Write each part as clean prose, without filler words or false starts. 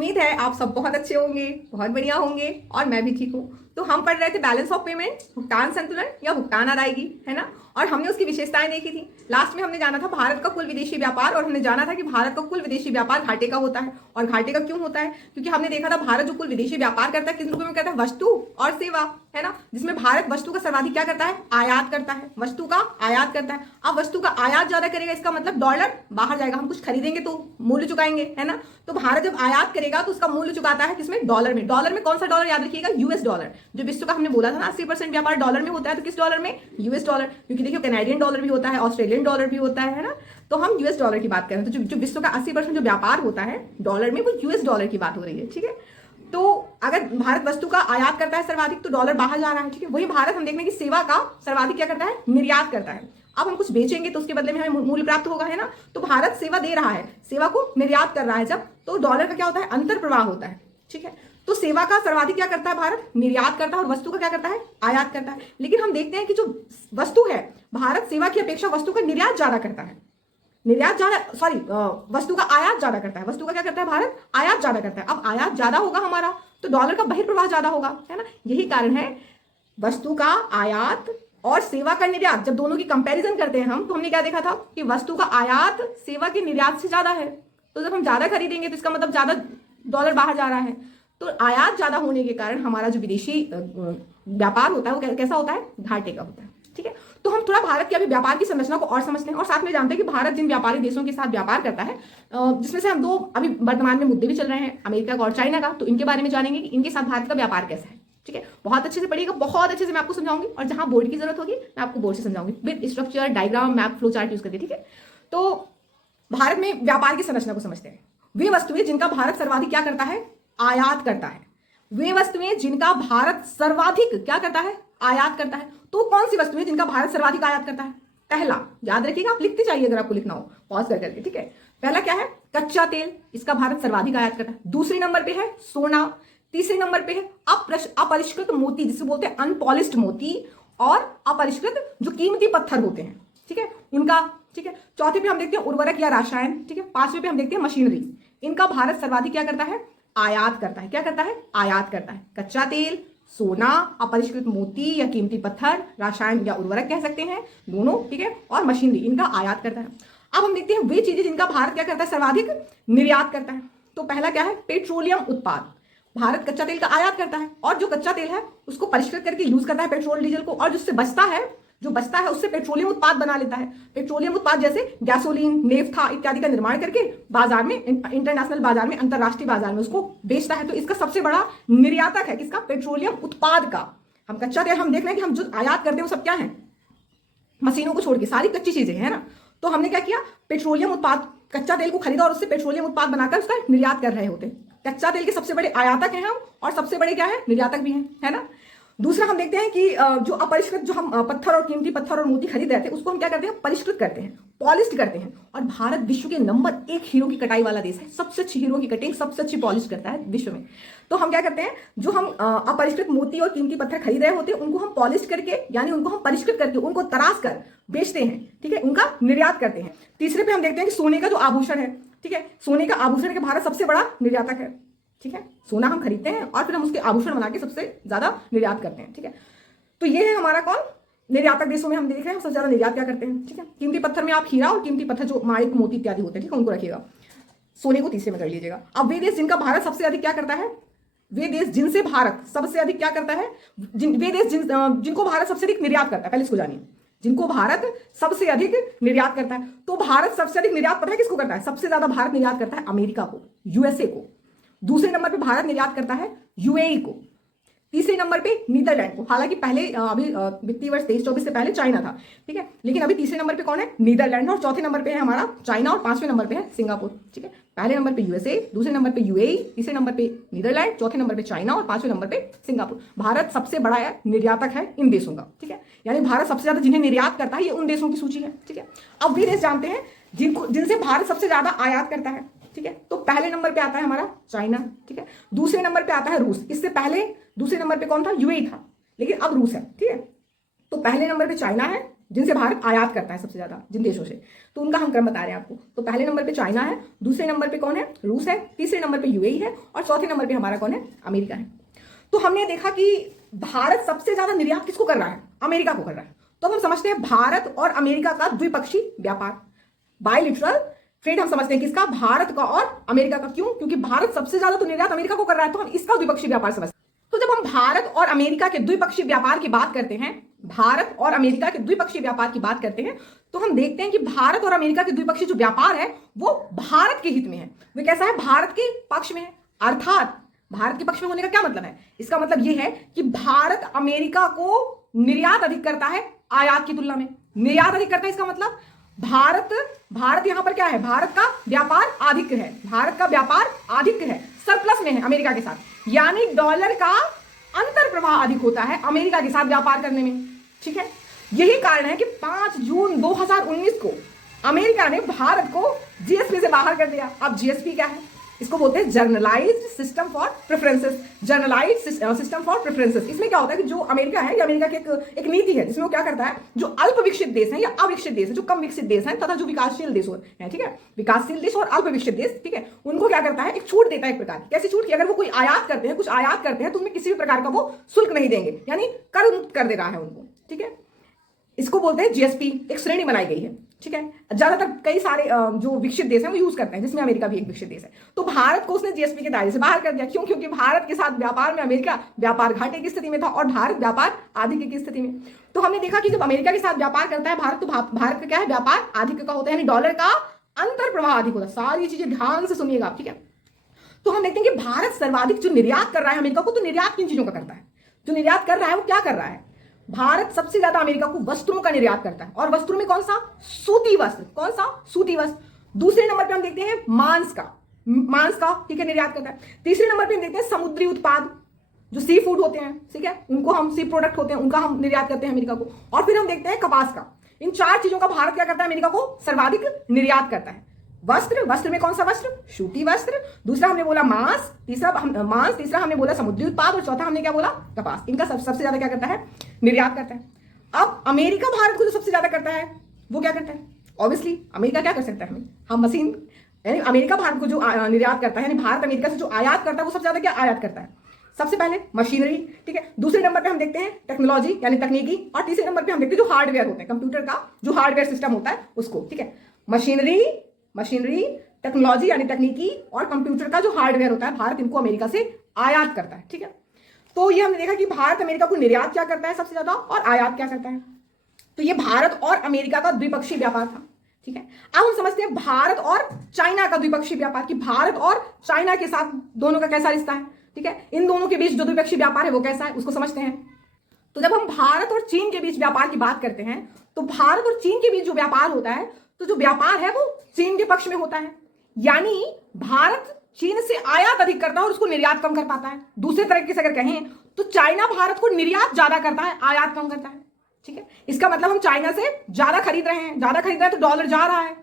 उम्मीद है आप सब बहुत अच्छे होंगे, बहुत बढ़िया होंगे और मैं भी ठीक हूँ। तो हम पढ़ रहे थे बैलेंस ऑफ पेमेंट, भुगतान संतुलन या भुगतान अदायगी, है ना। और हमने उसकी विशेषताएं देखी थी। लास्ट में हमने जाना था भारत का कुल विदेशी व्यापार और हमने जाना था कि भारत का कुल विदेशी व्यापार घाटे का होता है। और घाटे का क्यों होता है? क्योंकि हमने देखा था भारत जो कुल विदेशी व्यापार करता है किस रूप में करता है? वस्तु और सेवा, है ना। जिसमें भारत वस्तु का सर्वाधिक क्या करता है? आयात करता है, वस्तु का आयात करता है। अब वस्तु का आयात ज्यादा करेगा, इसका मतलब डॉलर बाहर जाएगा। हम कुछ खरीदेंगे तो मूल्य चुकाएंगे, है ना। तो भारत जब आयात करेगा तो उसका मूल्य चुकाता है किसमें? डॉलर में। डॉलर में कौन सा डॉलर? याद रखिएगा, यूएस डॉलर। जो विश्व का हमने बोला था ना 80% व्यापार डॉलर में होता है, तो किस डॉलर में? US dollar. क्योंकि देखिए कैनेडियन डॉलर भी होता है, ऑस्ट्रेलियन डॉलर भी होता है ना। तो हम यूएस डॉलर की बात करें तो जो विश्व का 80% जो व्यापार होता है डॉलर में, वो यूएस डॉलर की बात हो रही है, ठीक है। तो अगर भारत वस्तु का आयात करता है सर्वाधिक, तो डॉलर बाहर जा रहा है, ठीक है। वही भारत हम देखने की सेवा का सर्वाधिक क्या करता है? निर्यात करता है। अब हम कुछ बेचेंगे तो उसके बदले में हमें मूल्य प्राप्त होगा, है ना। तो भारत सेवा दे रहा है, सेवा को निर्यात कर रहा है जब, तो डॉलर का क्या होता है? अंतर प्रवाह होता है, ठीक है। तो सेवा का सर्वाधिक क्या करता है भारत? निर्यात करता है। और वस्तु का क्या करता है? आयात करता है। लेकिन हम देखते हैं कि जो वस्तु है, भारत सेवा की अपेक्षा वस्तु का निर्यात ज्यादा करता है। निर्यात ज्यादा, सॉरी, वस्तु का आयात ज्यादा करता है। वस्तु का क्या करता है भारत? आयात ज्यादा करता है। अब आयात ज्यादा होगा हमारा तो डॉलर का बहिर्प्रवाह ज्यादा होगा, है ना। यही कारण है वस्तु का आयात और सेवा का निर्यात, जब दोनों की कंपैरिजन करते हैं हम, तो हमने क्या देखा था कि वस्तु का आयात सेवा के निर्यात से ज्यादा है। तो जब हम ज्यादा खरीदेंगे तो इसका मतलब ज्यादा डॉलर बाहर जा रहा है। तो आयात ज्यादा होने के कारण हमारा जो विदेशी व्यापार होता है वो कैसा होता है? घाटे का होता है, ठीक है। तो हम थोड़ा भारत की अभी व्यापार की संरचना को और समझते हैं और साथ में जानते हैं कि भारत जिन व्यापारी देशों के साथ व्यापार करता है, जिसमें से हम दो अभी वर्तमान में मुद्दे भी चल रहे हैं, अमेरिका का और चाइना का, तो इनके बारे में जानेंगे कि इनके साथ भारत का व्यापार कैसा है, ठीक है। बहुत अच्छे से पढ़िएगा, बहुत अच्छे से मैं आपको समझाऊंगी और जहां बोर्ड की जरूरत होगी मैं आपको बोर्ड से समझाऊंगी with structure, diagram, map, flow chart use करके, ठीक है। तो भारत में व्यापार की संरचना को समझते हैं। वे वस्तुएं जिनका भारत सर्वाधिक क्या करता है? आयात करता है। वे वस्तुएं जिनका भारत सर्वाधिक क्या करता है? आयात करता है। तो कौन सी वस्तुएं जिनका भारत सर्वाधिक आयात करता है? पहला, याद रखिएगा, आप लिखते जाइए अगर आपको लिखना हो, पॉज कर करके, ठीक है। पहला क्या है? कच्चा तेल, इसका भारत सर्वाधिक आयात करता है। दूसरे नंबर पे है सोना। तीसरे नंबर पे है अपरिष्कृत मोती, जिसे बोलते हैं अनपॉलिश्ड मोती, और अपरिष्कृत जो कीमती पत्थर होते हैं, ठीक है, उनका, ठीक है। चौथे पे हम देखते हैं उर्वरक या रसायन, ठीक है। पांचवें पे हम देखते हैं मशीनरी। इनका भारत सर्वाधिक क्या करता है? आयात करता है। क्या करता है? आयात करता है। कच्चा तेल, सोना, अपरिष्कृत मोती या कीमती पत्थर, रसायन या उर्वरक कह सकते हैं, दोनों, ठीक है, और मशीनरी, इनका आयात करता है। अब हम देखते हैं वे चीजें जिनका भारत क्या करता है? सर्वाधिक निर्यात करता है। तो पहला क्या है? पेट्रोलियम उत्पाद। भारत कच्चा तेल का आयात करता है और जो कच्चा तेल है उसको परिष्कृत करके यूज करता है, पेट्रोल डीजल को, और जिससे बचता है, जो बचता है उससे पेट्रोलियम उत्पाद बना लेता है। पेट्रोलियम उत्पाद जैसे गैसोलीन, नेफ्था इत्यादि का निर्माण करके बाजार में, इंटरनेशनल बाजार में, अंतरराष्ट्रीय बाजार में उसको बेचता है। तो इसका सबसे बड़ा निर्यातक है किसका? पेट्रोलियम उत्पाद का। हम कच्चा तेल, हम देख रहे हैं कि हम जो आयात करते हैं वो सब क्या है? मशीनों को छोड़ के सारी कच्ची चीजें, है ना। तो हमने क्या किया? पेट्रोलियम उत्पाद, कच्चा तेल को खरीदा और उससे पेट्रोलियम उत्पाद बनाकर उसका निर्यात कर रहे होते हैं। कच्चा तेल के सबसे बड़े आयातक हैं हम, और सबसे बड़े क्या है? निर्यातक भी हैं, है ना। दूसरा हम देखते हैं कि जो अपरिष्कृत, जो हम पत्थर और कीमती पत्थर और मोती खरीद रहे थे, उसको हम क्या करते हैं? परिष्कृत करते हैं, पॉलिश करते हैं। और भारत विश्व के नंबर 1 हीरो की कटाई वाला देश है। सबसे अच्छी हीरो की कटिंग, सबसे अच्छी पॉलिश करता है विश्व में। तो हम क्या करते हैं? जो हम अपरिष्कृत मोती और कीमती पत्थर खरीद रहे होते हैं उनको हम पॉलिश करके, यानी उनको हम परिष्कृत करके, उनको तराश कर बेचते हैं, ठीक है, उनका निर्यात करते हैं। तीसरे पे हम देखते हैं कि सोने का जो आभूषण है, ठीक है, सोने का आभूषण के भारत सबसे बड़ा निर्यातक है, ठीक है। सोना हम खरीदते हैं और फिर हम उसके आभूषण बना के सबसे ज्यादा निर्यात करते हैं, ठीक है। तो ये है हमारा कौन? निर्यातक देशों में हम देख रहे हैं हम सबसे ज्यादा निर्यात क्या करते हैं, ठीक है। कीमती पत्थर में आप हीरा और कीमती पत्थर जो माणिक, मोती इत्यादि होते हैं, ठीक है, उनको रखिएगा। सोने को तीसरे में कर लीजिएगा। अब वे देश जिनका भारत सबसे अधिक क्या करता है? वे देश जिनसे भारत सबसे अधिक क्या करता है? वे देश जिनको भारत सबसे अधिक निर्यात करता है, पहले इसको जानिए। जिनको भारत सबसे अधिक निर्यात करता है, तो भारत सबसे अधिक निर्यात पता है किसको करता है? सबसे ज्यादा भारत निर्यात करता है अमेरिका को, यूएसए को। दूसरे नंबर पे भारत निर्यात करता है यूएई को। तीसरे नंबर पे नीदरलैंड को। हालांकि पहले अभी वित्तीय वर्ष 23-24 से पहले चाइना था, ठीक है, लेकिन अभी तीसरे नंबर पे कौन है? नीदरलैंड। और चौथे नंबर पे है हमारा चाइना, और पांचवें नंबर पे है सिंगापुर, ठीक है। पहले नंबर पे यूएसए, दूसरे नंबर पे यूएई, तीसरे नंबर पे नीदरलैंड, चौथे नंबर पे चाइना और पांचवें नंबर पे सिंगापुर। भारत सबसे बड़ा है निर्यातक है इन देशों का, ठीक है। यानी भारत सबसे ज्यादा जिन्हें निर्यात करता है ये उन देशों की सूची है, ठीक है। अब वे देश जानते हैं जिनसे भारत सबसे ज्यादा आयात करता है, ठीक है। तो पहले नंबर पे आता है हमारा चाइना, ठीक है। दूसरे नंबर पे आता है रूस। इससे पहले दूसरे नंबर पे कौन था? यूएई था, लेकिन अब रूस है, ठीक है। तो पहले नंबर पे चाइना है, जिनसे भारत आयात करता है सबसे ज्यादा, जिन देशों से, तो उनका हम क्रम बता रहे हैं आपको। तो पहले नंबर पे चाइना है, दूसरे नंबर पे कौन है, रूस है, तीसरे नंबर पे यूएई है, और चौथे नंबर पे हमारा कौन है, अमेरिका है। तो हमने देखा कि भारत सबसे ज्यादा निर्यात किसको कर रहा है, अमेरिका को कर रहा है। तो हम समझते हैं भारत और अमेरिका का द्विपक्षीय व्यापार, बायलिटरल ट्रेड हम समझते हैं किसका, भारत का और अमेरिका का। क्यों? क्योंकि भारत सबसे ज्यादा तो निर्यात अमेरिका को कर रहा है, तो हम इसका द्विपक्षीय व्यापार समझते हैं। तो जब हम भारत और अमेरिका के द्विपक्षीय व्यापार की बात करते हैं, भारत और अमेरिका के द्विपक्षीय व्यापार की बात करते हैं, तो हम देखते हैं कि भारत और अमेरिका के द्विपक्षीय जो व्यापार है वो भारत के हित में है। वो कैसा है, भारत के पक्ष में है। अर्थात भारत के पक्ष में होने का क्या मतलब है, इसका मतलब यह है कि भारत अमेरिका को निर्यात अधिक करता है आयात की तुलना में। निर्यात अधिक करता है, इसका मतलब भारत यहां पर क्या है, भारत का व्यापार आधिक्य है, भारत का व्यापार आधिक्य है, सरप्लस में है अमेरिका के साथ। यानी डॉलर का अंतर प्रवाह अधिक होता है अमेरिका के साथ व्यापार करने में। ठीक है, यही कारण है कि 5 जून 2019 को अमेरिका ने भारत को जीएसपी से बाहर कर दिया। अब जीएसपी क्या है, इसको बोलते हैं generalized system for preferences. Generalized system for preferences, इसमें क्या होता है कि जो अमेरिका है, ये अमेरिका की एक नीति है जिसमें वो क्या करता है, जो अल्प विकसित देश है या अविकसित देश है, जो कम विकसित देश है तथा जो विकासशील देश है, ठीक है, विकासशील देश और अल्प विकसित देश, ठीक है, उनको क्या करता है, एक छूट देता है एक प्रकार की। कैसी छूट की, अगर वो कोई आयात करते हैं, कुछ आयात करते हैं, तो उनमें किसी भी प्रकार का वो शुल्क नहीं देंगे, यानी कर मुक्त कर दे रहा है उनको। ठीक है, इसको बोलते हैं जीएसपी, एक श्रेणी बनाई गई है। ठीक है, ज्यादातर कई सारे जो विकसित देश हैं वो यूज करते हैं, जिसमें अमेरिका भी एक विकसित देश है। तो भारत को उसने जीएसपी के दायरे से बाहर कर दिया। क्यों? क्योंकि भारत के साथ व्यापार में अमेरिका व्यापार घाटे की स्थिति में था और भारत व्यापार आधिक्य की स्थिति में। तो हमने देखा कि जब अमेरिका के साथ व्यापार करता है भारत, तो भारत का क्या है, व्यापार आधिक्य का होता है, यानी डॉलर का अंतर प्रवाह अधिक होता है। सारी चीजें ध्यान से सुनिएगा आप। ठीक है, तो हम देखते हैं कि भारत सर्वाधिक जो निर्यात कर रहा है अमेरिका को, तो निर्यात किन चीजों का करता है, जो निर्यात कर रहा है वो क्या कर रहा है, भारत सबसे ज्यादा अमेरिका को वस्त्रों का निर्यात करता है। और वस्त्रों में कौन सा, सूती वस्त्र। कौन सा, सूती वस्त्र। दूसरे नंबर पे हम देखते हैं मांस का, ठीक है, निर्यात करता है। तीसरे नंबर पे हम देखते हैं समुद्री उत्पाद, जो सी फूड होते हैं, ठीक है, उनको हम सी प्रोडक्ट होते हैं, उनका हम निर्यात करते हैं अमेरिका को। और फिर हम देखते हैं कपास का। इन 4 चीजों का भारत क्या करता है, अमेरिका को सर्वाधिक निर्यात करता है। वस्त्र में कौन सा वस्त्र, सूती वस्त्र। दूसरा हमने बोला मांस, तीसरा हमने बोला समुद्री उत्पाद, और चौथा हमने क्या बोला, कपास। इनका सबसे ज्यादा क्या करता है, निर्यात करता है। अब अमेरिका भारत को जो सबसे ज्यादा करता है वो क्या करता है, ऑब्वियसली अमेरिका क्या कर सकता है, हम मशीन, यानी अमेरिका भारत को जो निर्यात करता है, यानी भारत अमेरिका से जो आयात करता है वो सबसे ज्यादा क्या आयात करता है, सबसे पहले मशीनरी। ठीक है, दूसरे नंबर पे हम देखते हैं टेक्नोलॉजी यानी तकनीकी, और तीसरे नंबर पे हम देखते हैं जो हार्डवेयर होते हैं, कंप्यूटर का जो हार्डवेयर सिस्टम होता है उसको। ठीक है, मशीनरी, टेक्नोलॉजी यानी तकनीकी, और कंप्यूटर का जो हार्डवेयर होता है, भारत इनको अमेरिका से आयात करता है। ठीक है, तो ये हमने देखा कि भारत अमेरिका को निर्यात क्या करता है सबसे ज्यादा, और आयात क्या करता है। तो ये भारत और अमेरिका का द्विपक्षीय व्यापार था। ठीक है, अब हम समझते हैं भारत और चाइना का द्विपक्षीय व्यापार, कि भारत और चाइना के साथ दोनों का कैसा रिश्ता है। ठीक है, इन दोनों के बीच जो द्विपक्षीय व्यापार है वो कैसा है, उसको समझते हैं। तो जब हम भारत और चीन के बीच व्यापार की बात करते हैं, तो भारत और चीन के बीच जो व्यापार होता है, तो जो व्यापार है वो चीन के पक्ष में होता है, यानी भारत चीन से आयात अधिक करता है और उसको निर्यात कम कर पाता है। दूसरे तरीके से अगर कहें तो चाइना भारत को निर्यात ज्यादा करता है, आयात कम करता है। ठीक है, इसका मतलब हम चाइना से ज्यादा खरीद रहे हैं तो डॉलर जा रहा है।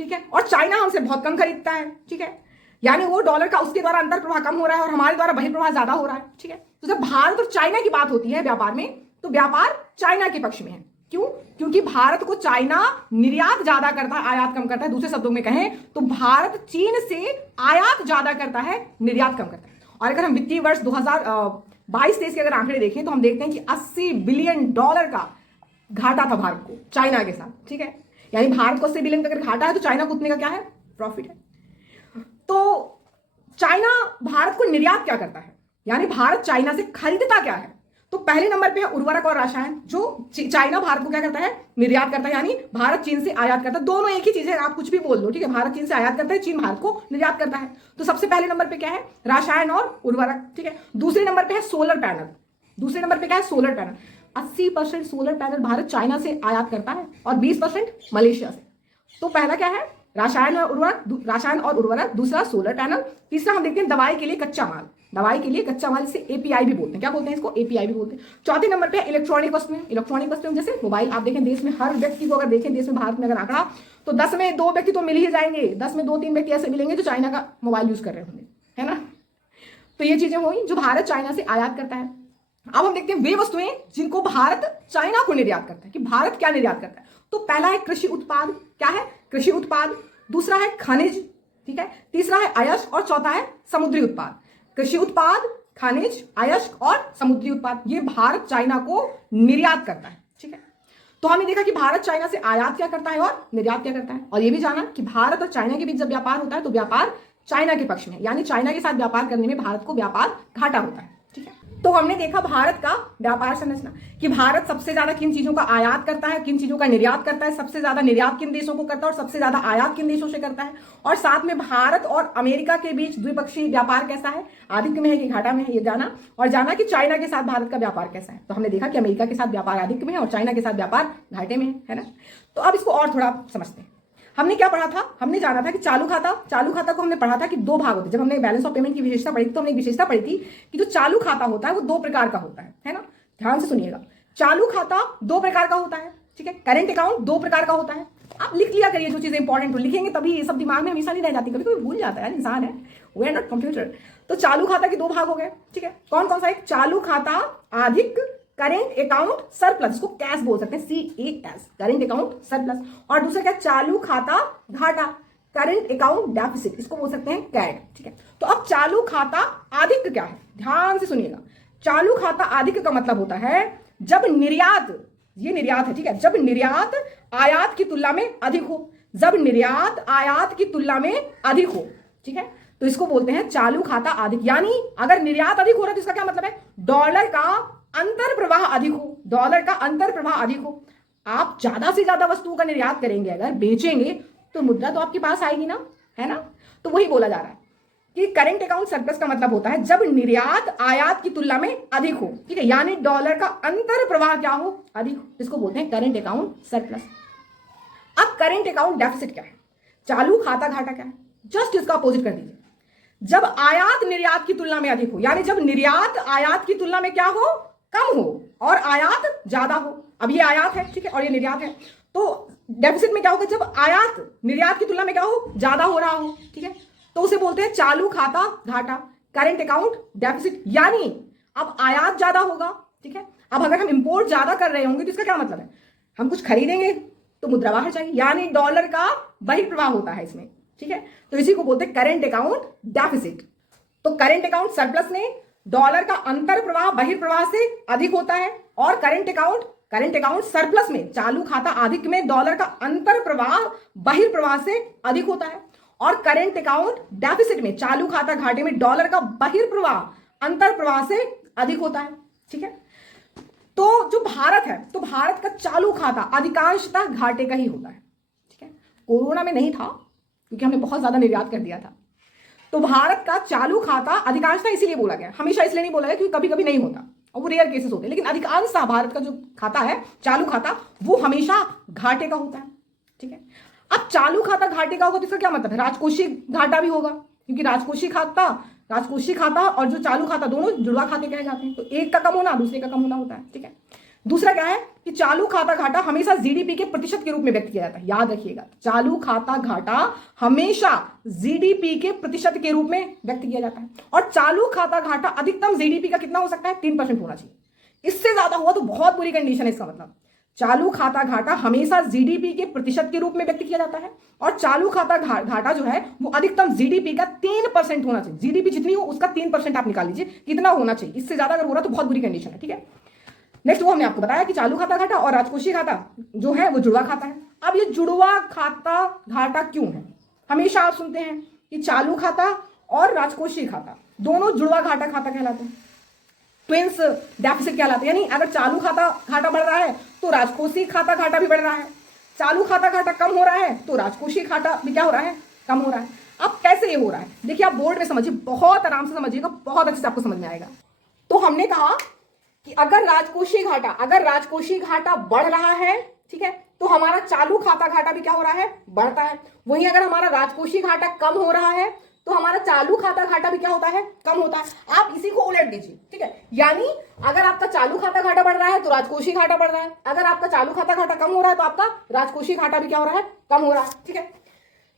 ठीक है, और चाइना हमसे बहुत कम खरीदता है। ठीक है, यानी वो डॉलर का उसके द्वारा अंतर प्रवाह कम हो रहा है और हमारे द्वारा बहिर्प्रवाह ज्यादा हो रहा है। ठीक है, तो जब भारत और चाइना की बात होती है व्यापार में, तो व्यापार चाइना के पक्ष में है। क्यों? क्योंकि भारत को चाइना निर्यात ज्यादा करता है, आयात कम करता है। दूसरे शब्दों में कहें तो भारत चीन से आयात ज्यादा करता है, निर्यात कम करता है। और अगर हम वित्तीय वर्ष 2022-23 के अगर आंकड़े देखें तो हम देखते हैं कि $80 बिलियन का घाटा था भारत को चाइना के साथ। ठीक है, यानी भारत को 80 बिलियन का अगर घाटा है तो चाइना को उतने का क्या है, प्रॉफिट है। तो चाइना भारत को निर्यात क्या करता है, यानी भारत चाइना से खरीदता क्या है। तो पहले नंबर पे है उर्वरक और रसायन, जो चाइना भारत को क्या करता है, निर्यात करता है, यानी भारत चीन से आयात करता है। दोनों एक ही चीज है, आप कुछ भी बोल लो। ठीक है, भारत चीन से आयात करता है, चीन भारत को निर्यात करता है। तो सबसे पहले नंबर पे क्या है, रसायन और उर्वरक। ठीक है, दूसरे नंबर पे है सोलर पैनल। दूसरे नंबर पे क्या है, solar panel. 80% solar panel Bharat China से आयात करता है और 20% मलेशिया से। तो पहला क्या है, रसायन और उर्वरक, दूसरा सोलर पैनल, तीसरा हम देखते हैं दवाई के लिए कच्चा माल, इसे एपीआई भी बोलते हैं। क्या बोलते हैं इसको, एपीआई भी बोलते हैं। चौथे नंबर पे इलेक्ट्रॉनिक वस्तुएं, जैसे मोबाइल। आप देखें देश में हर व्यक्ति को अगर देखें, देश में भारत में अगर आंकड़ा, तो 10 में 2 व्यक्ति तो मिल ही जाएंगे, 10 में 2-3 व्यक्ति ऐसे मिलेंगे जो चाइना का मोबाइल यूज कर रहे होंगे, है ना। तो ये चीजें हुई जो भारत चाइना से आयात करता है। अब हम देखते हैं वे वस्तुएं जिनको भारत चाइना को निर्यात करता है, कि भारत क्या निर्यात करता है। तो पहला है कृषि उत्पाद, क्या है? कृषि उत्पाद। दूसरा है खनिज, ठीक है। तीसरा है अयस्क और चौथा है समुद्री उत्पाद। कृषि उत्पाद, खनिज, अयस्क और समुद्री उत्पाद, ये भारत चाइना को निर्यात करता है, ठीक है। तो हमने देखा कि भारत चाइना से आयात क्या करता है और निर्यात क्या करता है, और ये भी जाना कि भारत और चाइना के बीच जब व्यापार होता है तो व्यापार चाइना के पक्ष में, यानी चाइना के साथ व्यापार करने में भारत को व्यापार घाटा होता है, ठीक है। तो हमने देखा भारत का व्यापार संरचना, कि भारत सबसे ज्यादा किन चीजों का आयात करता है, किन चीजों का निर्यात करता है, सबसे ज्यादा निर्यात किन देशों को करता है और सबसे ज्यादा आयात किन देशों से करता है, और साथ में भारत और अमेरिका के बीच द्विपक्षीय व्यापार कैसा है, आधिक्य में है कि घाटा में है, ये जाना। और जाना कि चाइना के साथ भारत का व्यापार कैसा है। तो हमने देखा कि अमेरिका के साथ व्यापार आधिक्य में है और चाइना के साथ व्यापार घाटे में है ना। तो अब इसको और थोड़ा समझते हैं। हमने क्या पढ़ा था? हमने जाना था कि चालू खाता को हमने पढ़ा था कि दो भाग होते हैं। जब हमने बैलेंस ऑफ पेमेंट की विशेषता पढ़ी थी तो हमने एक विशेषता पढ़ी थी कि जो चालू खाता होता है वो दो प्रकार का होता है ना। ध्यान से सुनिएगा, चालू खाता दो प्रकार का होता है, ठीक है। करेंट अकाउंट दो प्रकार का होता है। आप लिख लिया करिए जो चीजें इंपॉर्टेंट हो, लिखेंगे तभी ये सब दिमाग में हमेशा नहीं रह जाती, कभी कभी भूल जाता है, इंसान है, वी आर नॉट कंप्यूटर। तो चालू खाता के दो भाग हो गए, ठीक है। कौन कौन सा? एक चालू खाता अधिक करेंट अकाउंट सरप्लस, इसको कैश बोल सकते हैं, CAS, करेंट अकाउंट सरप्लस। और दूसरा क्या? चालू खाता घाटा, करेंट अकाउंट डेफिसिट, इसको बोल सकते हैं CAD, ठीक है। तो अब चालू खाता अधिक क्या है? ध्यान से सुनिएगा। चालू खाता अधिक का मतलब होता है जब निर्यात, ये निर्यात है, ठीक है, जब निर्यात आयात की तुलना में अधिक हो, जब निर्यात आयात की तुलना में अधिक हो, ठीक है। तो इसको बोलते हैं चालू खाता अधिक। यानी अगर निर्यात अधिक हो रहा है तो इसका क्या मतलब है? डॉलर का अंतर प्रवाह अधिक हो, डॉलर का अंतर प्रवाह अधिक हो। आप ज्यादा से ज्यादा वस्तुओं का निर्यात करेंगे, अगर बेचेंगे तो मुद्रा तो आपके पास आएगी ना, है ना। तो वही बोला जा रहा है कि करेंट अकाउंट सरप्लस का मतलब होता है जब निर्यात आयात की तुलना में अधिक हो, ठीक है, यानी डॉलर का अंतर प्रवाह क्या हो? अधिक हो, इसको बोलते हैं करेंट अकाउंट सरप्लस। अब करेंट अकाउंट डेफिसिट क्या है? चालू खाता घाटा क्या है? जस्ट इसका अपोजिट कर दीजिए। जब आयात निर्यात की तुलना में अधिक हो, यानी जब निर्यात आयात की तुलना में क्या हो? कम हो, और आयात ज्यादा हो। अब ये आयात है, ठीक है, और ये निर्यात है, तो डेफिसिट में क्या होगा? जब आयात निर्यात की तुलना में क्या हो? ज्यादा हो रहा हो, ठीक है, तो उसे बोलते हैं चालू खाता घाटा, करेंट अकाउंट डेफिसिट। यानी अब आयात ज्यादा होगा, ठीक है। अब अगर हम इंपोर्ट ज्यादा कर रहे होंगे तो इसका क्या मतलब है? हम कुछ खरीदेंगे तो मुद्रा बाहर जाएगी, यानी डॉलर का बहिर्प्रवाह होता है इसमें, ठीक है। तो इसी को बोलते हैं करेंट अकाउंट डेफिसिट। तो करेंट अकाउंट सरप्लस में डॉलर का अंतर प्रवाह बहिर्प्रवाह से अधिक होता है, और करेंट अकाउंट सरप्लस में चालू खाता अधिक में डॉलर का अंतर प्रवाह बहिर्प्रवाह से अधिक होता है, और करेंट अकाउंट डेफिसिट में चालू खाता घाटे में डॉलर का बहिर्प्रवाह अंतर प्रवाह से अधिक होता है, ठीक है। तो जो भारत है, तो भारत का चालू खाता अधिकांशतः घाटे का ही होता है, ठीक है। कोरोना में नहीं था क्योंकि हमने बहुत ज्यादा निर्यात कर दिया था। तो भारत का चालू खाता अधिकांशतः इसीलिए बोला गया, हमेशा इसलिए नहीं बोला गया क्योंकि कभी कभी नहीं होता और वो रेयर केसेस होते हैं, लेकिन अधिकांशतः भारत का जो खाता है चालू खाता वो हमेशा घाटे का होता है, ठीक है। अब चालू खाता घाटे का होगा तो इसका क्या मतलब है? राजकोषीय घाटा भी होगा, क्योंकि राजकोषीय खाता और जो चालू खाता दोनों जुड़वा खाते कहे जाते हैं, तो एक का कम होना दूसरे का कम होना होता है, ठीक है। दूसरा क्या है कि चालू खाता घाटा हमेशा जीडीपी के प्रतिशत के रूप में व्यक्त किया जाता है, याद रखिएगा, चालू खाता घाटा हमेशा जीडीपी के प्रतिशत के रूप में व्यक्त किया जाता है, और चालू खाता घाटा अधिकतम जीडीपी का कितना हो सकता है? 3% होना चाहिए। इससे ज्यादा हुआ तो बहुत बुरी कंडीशन है। इसका मतलब चालू खाता घाटा हमेशा जीडीपी के प्रतिशत के रूप में व्यक्त किया जाता है, और चालू खाता घाटा जो है वो अधिकतम जीडीपी का 3% होना चाहिए। जीडीपी जितनी हो उसका 3% आप निकाल लीजिए, कितना होना चाहिए। इससे ज्यादा अगर हो रहा तो बहुत बुरी कंडीशन है, ठीक है। नेक्स्ट वो हमने आपको बताया कि चालू खाता घाटा और राजकोषीय खाता जो है वो जुड़वा खाता है। अब ये जुड़वा खाता घाटा क्यों है? हमेशा आप सुनते हैं कि चालू खाता और राजकोषीय खाता दोनों जुड़वा घाटा कहलाते हैं, ट्विंस डेफिसिट कहलाते हैं। यानी अगर चालू खाता घाटा बढ़ रहा है तो राजकोषीय खाता घाटा भी बढ़ रहा है, चालू खाता घाटा कम हो रहा है तो राजकोषीय खाता भी क्या हो रहा है? कम हो रहा है। अब कैसे ये हो रहा है? देखिए आप बोर्ड में समझिए, बहुत आराम से समझिएगा, बहुत अच्छे से आपको समझ में आएगा। तो हमने कहा कि अगर राजकोषीय घाटा बढ़ रहा है, ठीक है, तो हमारा चालू खाता घाटा भी क्या हो रहा है? बढ़ता है। वहीं अगर हमारा राजकोषीय घाटा कम हो रहा है तो हमारा चालू खाता घाटा भी क्या होता है? कम होता है। आप इसी को उलट दीजिए, ठीक है। यानी अगर आपका चालू खाता घाटा बढ़ रहा है तो राजकोषीय घाटा बढ़ रहा है, अगर आपका चालू खाता घाटा कम हो रहा है तो आपका राजकोषीय घाटा भी क्या हो रहा है? कम हो रहा है, ठीक है।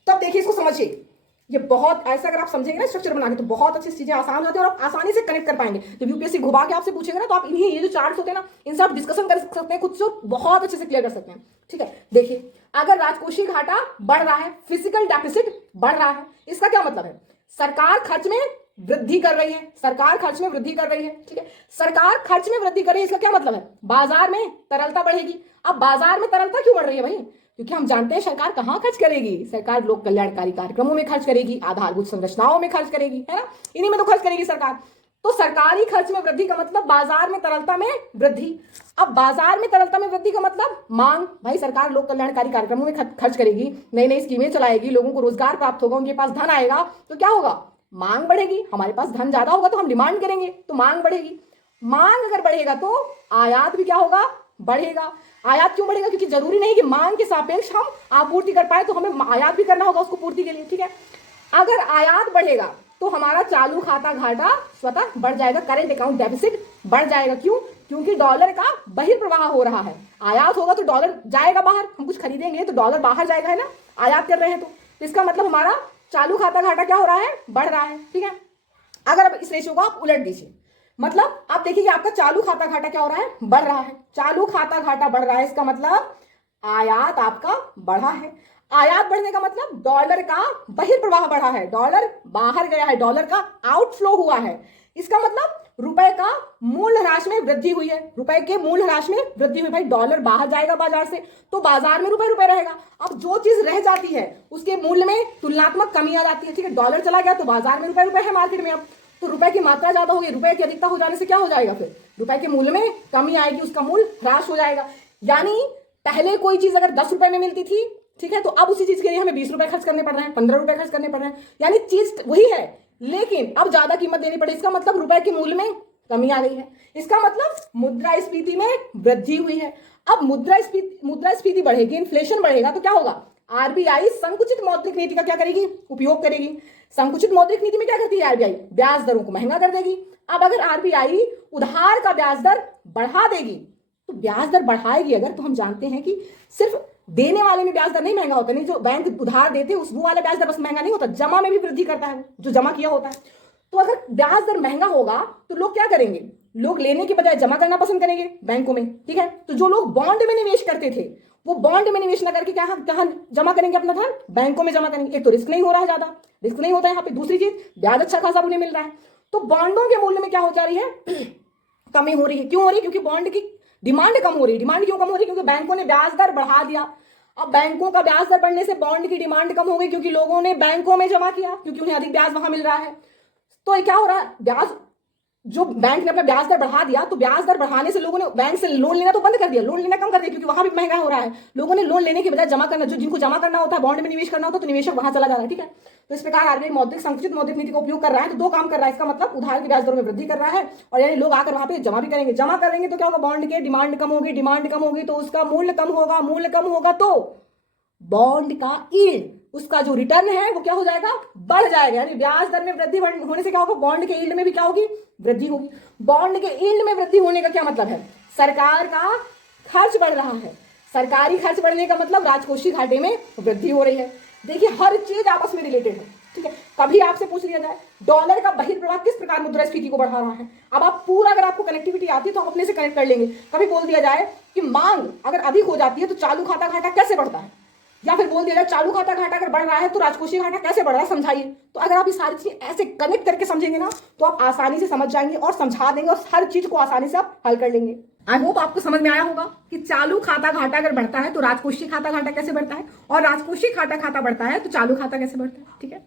तो अब देखिए इसको समझिए, ये बहुत ऐसा अगर आप समझेंगे ना स्ट्रक्चर बना के तो बहुत अच्छी चीजें आसान हो जाती है और आप आसानी से कनेक्ट कर पाएंगे। जब यूपीएससी घुमा के आपसे पूछेगा ना तो आप इन्हीं ये जो चार्ट्स होते हैं ना इनसे आप डिस्कशन कर सकते हैं खुद से, बहुत अच्छे से क्लियर कर सकते हैं। ठीक है, देखिए अगर राजकोषीय घाटा बढ़ रहा है, फिजिकल डेफिसिट बढ़ रहा है, इसका क्या मतलब है? सरकार खर्च में वृद्धि कर रही है, सरकार खर्च में वृद्धि कर रही है। ठीक है, सरकार खर्च में वृद्धि कर रही है, इसका क्या मतलब है? बाजार में तरलता बढ़ेगी। अब बाजार में तरलता क्यों बढ़ रही है भाई? क्योंकि हम जानते हैं सरकार कहाँ खर्च करेगी, सरकार लोक कल्याणकारी कार्यक्रमों में खर्च करेगी, आधारभूत संरचनाओं में खर्च करेगी, है ना, इन्हीं में तो खर्च करेगी सरकार। तो सरकारी खर्च में वृद्धि का मतलब बाजार में तरलता में वृद्धि। अब बाजार में तरलता में वृद्धि का मतलब मांग, भाई सरकार लोक कल्याणकारी कार्यक्रमों में खर्च करेगी, नई नई स्कीमें चलाएगी, लोगों को रोजगार प्राप्त होगा, उनके पास धन आएगा, तो क्या होगा? मांग बढ़ेगी। हमारे पास धन ज्यादा होगा तो हम डिमांड करेंगे, तो मांग बढ़ेगी। मांग अगर बढ़ेगा तो आयात भी क्या होगा? बढ़ेगा। आयात क्यों बढ़ेगा? क्योंकि जरूरी नहीं कि मांग के सापेक्ष हम आपूर्ति कर पाए, तो हमें आयात भी करना होगा उसको पूर्ति के लिए। ठीक है, अगर आयात बढ़ेगा तो हमारा चालू खाता घाटा स्वतः बढ़ जाएगा, करेंट अकाउंट डेफिसिट बढ़ जाएगा। क्यों? क्योंकि डॉलर का बहिर्प्रवाह हो रहा है। आयात होगा तो डॉलर जाएगा बाहर, हम कुछ खरीदेंगे तो डॉलर बाहर जाएगा, है ना, आयात कर रहे हैं तो इसका मतलब हमारा चालू खाता घाटा क्या हो रहा है? बढ़ रहा है। ठीक है, अगर अब इस रेशियो को आप उलट दीजिए, मतलब आप देखिए कि आपका चालू खाता घाटा क्या हो रहा है? बढ़ रहा है। चालू खाता घाटा बढ़ रहा है, इसका मतलब आयात आपका बढ़ा है। आयात बढ़ने का मतलब डॉलर का बहिर्प्रवाह बढ़ा है, डॉलर बाहर गया है, डॉलर का आउटफ्लो हुआ है। इसका मतलब रुपए का मूल्य ह्रास में वृद्धि हुई है, रुपए के मूल्य ह्रास में वृद्धि हुई। भाई डॉलर बाहर जाएगा बाजार से तो बाजार में रुपए रुपए रहेगा। अब जो चीज रह जाती है उसके मूल्य में तुलनात्मक कमी आ जाती है। ठीक है, डॉलर चला गया तो बाजार में रुपए रुपए है मार्केट में। अब तो रुपए की मात्रा ज्यादा होगी, रुपए की अधिकता हो जाने से क्या हो जाएगा? फिर रुपए के मूल्य में कमी आएगी, उसका मूल्य ह्रास हो जाएगा। यानी पहले कोई चीज अगर 10 रुपए में मिलती थी, ठीक है, तो अब उसी चीज के लिए हमें 20 रुपए खर्च करने पड़ रहे हैं, 15 रुपए खर्च करने पड़ रहे हैं। यानी चीज वही है लेकिन अब ज्यादा कीमत देनी पड़े। इसका मतलब रुपए के मूल्य में कमी आ गई है। इसका मतलब मुद्रास्फीति में वृद्धि हुई है। अब मुद्रास्फीति बढ़ेगी, इन्फ्लेशन बढ़ेगा तो क्या होगा? आरबीआई संकुचित मौद्रिक नीति का क्या करेगी? उपयोग करेगी। संकुचित मौद्रिक नीति में क्या करती है आरबीआई? ब्याज दरों को महंगा कर देगी। अब अगर आरबीआई उधार का ब्याज दर बढ़ा देगी तो ब्याज दर बढ़ाएगी अगर, तो हम जानते हैं कि सिर्फ देने वाले में ब्याज दर नहीं महंगा होता, नहीं जो बैंक उधार देते उस वो वाला ब्याज दर बस महंगा नहीं होता, जमा में भी वृद्धि करता है जो जमा किया होता है। तो अगर ब्याज दर महंगा होगा तो लोग क्या करेंगे? लोग लेने के बजाय जमा करना पसंद करेंगे बैंकों में। ठीक है, तो जो लोग बॉन्ड में निवेश करते थे वो बॉन्ड में निवेश ना करके कहां जमा करेंगे अपना धन? बैंकों में जमा करेंगे। एक तो रिस्क नहीं हो रहा है, ज्यादा रिस्क नहीं होता है यहाँ पे, दूसरी चीज ब्याज अच्छा खासा उन्हें मिल रहा है। तो बॉन्डों के मूल्य में क्या हो जा रही है? कमी हो रही है। क्यों हो रही है? क्योंकि बॉन्ड की डिमांड कम हो रही है। डिमांड क्यों कम हो रही है? क्योंकि बैंकों ने ब्याज दर बढ़ा दिया। अब बैंकों का ब्याज दर बढ़ने से बॉन्ड की डिमांड कम हो गई क्योंकि लोगों ने बैंकों में जमा किया, क्योंकि उन्हें अधिक ब्याज वहां मिल रहा है। तो ये क्या हो रहा है? ब्याज जो बैंक ने अपना ब्याज दर बढ़ा दिया तो ब्याज दर बढ़ाने से लोगों ने बैंक से लोन लेना तो बंद कर दिया, लोन लेना कम कर दिया क्योंकि वहां भी महंगा हो रहा है। लोगों ने लोन लेने के बजाय जमा करना, जो जिनको जमा करना होता है, बॉन्ड में निवेश करना होता है, तो निवेशक वहां चला जा रहा है। ठीक है, तो इस प्रकार आरबीआई संकुचित मौद्रिक नीति का उपयोग कर रहा है, तो दो काम कर रहा है। इसका मतलब उधार की ब्याज दरों में वृद्धि कर रहा है और यानी लोग आकर वहां पे जमा भी करेंगे। जमा करेंगे तो क्या होगा? बॉन्ड के डिमांड कम होगी, डिमांड कम होगी तो उसका मूल्य कम होगा, मूल्य कम होगा तो बॉन्ड का यील्ड, उसका जो रिटर्न है वो क्या हो जाएगा? बढ़ जाएगा। यानी ब्याज दर में वृद्धि होने से क्या होगा? बॉन्ड के यील्ड में भी क्या होगी? वृद्धि होगी। बॉन्ड के यील्ड में वृद्धि होने का क्या मतलब है? सरकार का खर्च बढ़ रहा है। सरकारी खर्च बढ़ने का मतलब राजकोषीय घाटे में वृद्धि हो रही है। देखिए हर चीज आपस में रिलेटेड है। ठीक है, कभी आपसे पूछ लिया जाए डॉलर का बहिर्प्रवाह किस प्रकार मुद्रास्फीति को बढ़ा रहा है, अब आप पूरा, अगर आपको कनेक्टिविटी आती है तो हम अपने से कनेक्ट कर लेंगे। कभी बोल दिया जाए कि मांग अगर अधिक हो जाती है तो चालू खाता घाटा कैसे बढ़ता है, या फिर बोल दिया जाए चालू खाता घाटा अगर बढ़ रहा है तो राजकोषीय घाटा कैसे बढ़ रहा है, समझाइए। तो अगर आप ये सारी चीजें ऐसे कनेक्ट करके समझेंगे ना तो आप आसानी से समझ जाएंगे और समझा देंगे और हर चीज को आसानी से आप हल कर लेंगे। आई होप आपको समझ में आया होगा कि चालू खाता घाटा अगर बढ़ता है तो राजकोषीय खाता घाटा कैसे बढ़ता है, और राजकोषीय खाता बढ़ता है तो चालू खाता कैसे बढ़ता है। ठीक है,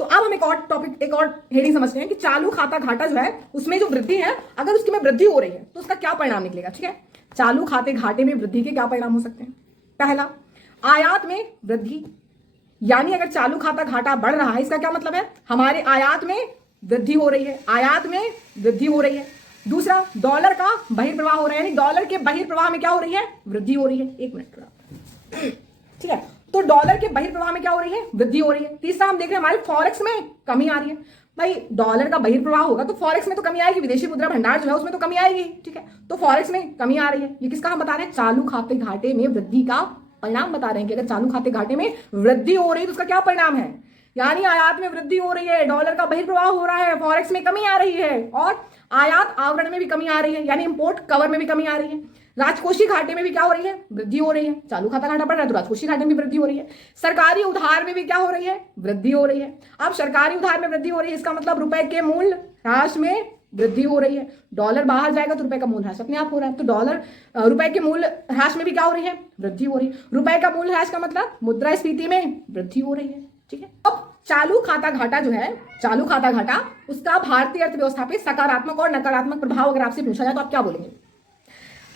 तो अब हम एक और टॉपिक, एक और हेडिंग समझते हैं कि चालू खाता घाटा जो है उसमें जो वृद्धि है, अगर उसकी में वृद्धि हो रही है तो उसका क्या परिणाम निकलेगा। ठीक है, चालू खाते घाटे में वृद्धि के क्या परिणाम हो सकते हैं? पहला, आयात में वृद्धि, यानी अगर चालू खाता घाटा बढ़ रहा है इसका क्या मतलब है? हमारे आयात में वृद्धि हो रही है, आयात में वृद्धि हो रही है। दूसरा, डॉलर का बहिर्प्रवाह हो रहा है, यानी डॉलर के बहिर्प्रवाह में क्या हो रही है? वृद्धि हो रही है। एक मिनट, ठीक है, तो डॉलर के बहिर्प्रवाह में क्या हो रही है? वृद्धि हो रही है। तीसरा, हम देख रहे हैं हमारे फॉरेक्स में कमी आ रही है। भाई डॉलर का बहिर्प्रवाह होगा तो फॉरेक्स में तो कमी आएगी, विदेशी मुद्रा भंडार जो है उसमें तो कमी आएगी। ठीक है, तो फॉरेक्स में कमी आ रही है। ये किसका हम बता रहे हैं? चालू खाते घाटे में वृद्धि का परिणाम बता रहे हैं कि अगर चालू खाते घाटे में वृद्धि हो रही है तो उसका क्या परिणाम है? यानी आयात में वृद्धि हो रही है, डॉलर का बहिर्प्रवाह हो रहा है, फॉरेक्स में कमी आ रही है और आयात आवरण में भी कमी आ रही है, यानी इंपोर्ट कवर में भी कमी आ रही है। राजकोषीय घाटे में भी क्या हो रही है, वृद्धि हो रही है। चालू खाता घाटा बढ़ रहा है तो राजकोषीय घाटे में भी वृद्धि हो रही है। सरकारी उधार में भी क्या हो रही है, वृद्धि हो रही है। अब सरकारी उधार में वृद्धि हो रही है, इसका मतलब रुपए के मूल्य ह्रास में वृद्धि हो रही है। डॉलर बाहर जाएगा तो रुपए का मूल्य ह्रास अपने आप हो रहा है, तो डॉलर रुपए के मूल्य ह्रास में भी क्या हो रही है, वृद्धि हो रही है। रुपए का मूल्य ह्रास का मतलब मुद्रास्फीति में वृद्धि हो रही है। ठीक है, अब चालू खाता घाटा जो है, चालू खाता घाटा, उसका भारतीय अर्थव्यवस्था पे सकारात्मक और नकारात्मक प्रभाव अगर आपसे पूछा जाए तो आप क्या बोलेंगे?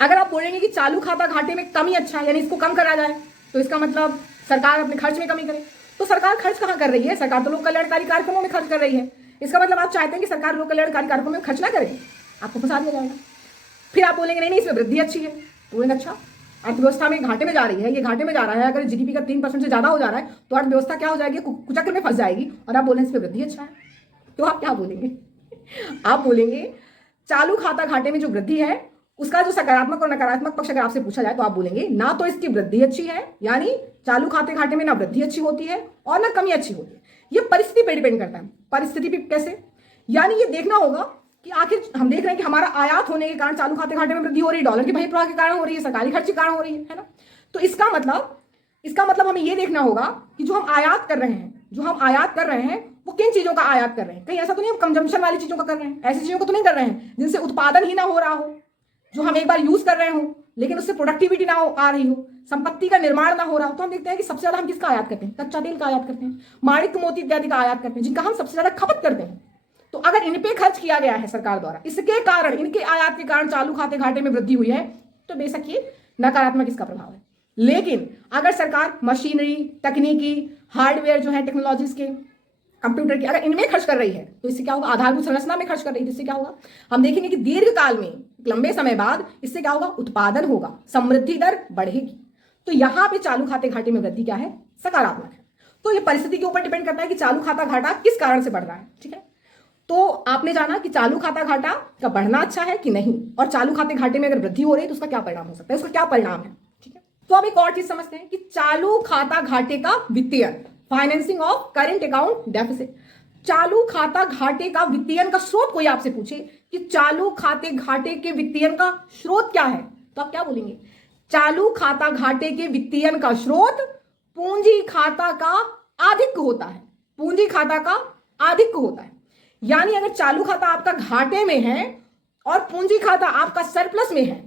अगर आप बोलेंगे कि चालू खाता घाटे में कमी अच्छा है, यानी इसको कम करा जाए, तो इसका मतलब सरकार अपने खर्च में कमी करे। तो सरकार खर्च कहाँ कर रही है? सरकार तो लोक कल्याणकारी कार्यक्रमों में खर्च कर रही है। इसका मतलब आप चाहते हैं कि सरकार लोक कल्याणकारी कार्यक्रमों में खर्च ना करे, आपको फंसा दिया जाएगा। फिर आप बोलेंगे नहीं नहीं इसमें वृद्धि अच्छी है, तो अच्छा अर्थव्यवस्था में घाटे में जा रही है, ये घाटे में जा रहा है, अगर जीडीपी का 3% से ज्यादा हो जा रहा है तो अर्थव्यवस्था क्या हो जाएगी, कुचक्र में फंस जाएगी, और आप बोलें इसमें वृद्धि अच्छा है, तो आप क्या बोलेंगे? आप बोलेंगे चालू खाता घाटे में जो वृद्धि है उसका जो सकारात्मक और नकारात्मक पक्ष अगर आपसे पूछा जाए तो आप बोलेंगे ना तो इसकी वृद्धि अच्छी है, यानी चालू खाते घाटे में ना वृद्धि अच्छी होती है और ना कमी अच्छी होती है। ये परिस्थिति पे डिपेंड करता है। परिस्थिति पे कैसे? यानी ये देखना होगा कि आखिर हम देख रहे हैं कि हमारा आयात होने के कारण चालू खाते घाटे में वृद्धि हो रही है, डॉलर के बहिर्प्रवाह के कारण हो रही है, सरकारी खर्च के कारण हो रही है ना। तो इसका मतलब हमें ये देखना होगा कि जो हम आयात कर रहे हैं वो किन चीजों का आयात कर रहे हैं। कहीं ऐसा तो नहीं हम कंजम्पशन वाली चीजों का कर रहे हैं, ऐसी चीजों को तो नहीं कर रहे हैं जिनसे उत्पादन ही ना हो रहा हो, जो हम एक बार यूज कर रहे हो लेकिन उससे प्रोडक्टिविटी ना हो आ रही हो, संपत्ति का निर्माण ना हो रहा हो। तो हम देखते हैं कि सबसे ज्यादा हम किसका आयात करते हैं? कच्चा तेल का आयात करते हैं, माणिक मोती इत्यादि का आयात करते हैं, जिनका हम सबसे ज्यादा खपत करते हैं। तो अगर इन पे खर्च किया गया है सरकार द्वारा, इसके कारण, इनके आयात के कारण चालू खाते घाटे में वृद्धि हुई है, तो बेशक ये नकारात्मक इसका प्रभाव है। लेकिन अगर सरकार मशीनरी, तकनीकी, हार्डवेयर जो है, टेक्नोलॉजीज के, कंप्यूटर की, अगर इनमें खर्च कर रही है तो इससे क्या होगा? आधारभूत संरचना में खर्च कर रही है, तो इससे क्या होगा? हम देखेंगे कि दीर्घकाल में, लंबे समय बाद इससे क्या होगा? उत्पादन होगा, समृद्धि दर बढ़ेगी। तो यहां पे चालू खाते घाटे में वृद्धि क्या है? सकारात्मक है। तो ये परिस्थिति के ऊपर डिपेंड करता है कि चालू खाता घाटा किस कारण से बढ़ रहा है। ठीक है, तो आपने जाना कि चालू खाता घाटा का बढ़ना अच्छा है कि नहीं, और चालू खाते घाटे में अगर वृद्धि हो रही है तो उसका क्या परिणाम हो सकता है, उसका क्या परिणाम है। ठीक है, तो अब एक और चीज समझते हैं कि चालू खाता घाटे का वित्तीयन, financing of current account deficit. चालू खाता घाटे का वित्तीयन का स्रोत कोई आपसे पूछे कि चालू खाते घाटे के वित्तीयन का स्रोत क्या है, तो आप क्या बोलेंगे? चालू खाता घाटे के वित्तीयन का स्रोत पूंजी खाता का आधिक्य होता है, पूंजी खाता का आधिक्य होता है। यानी अगर चालू खाता आपका घाटे में है और पूंजी खाता आपका सरप्लस में है,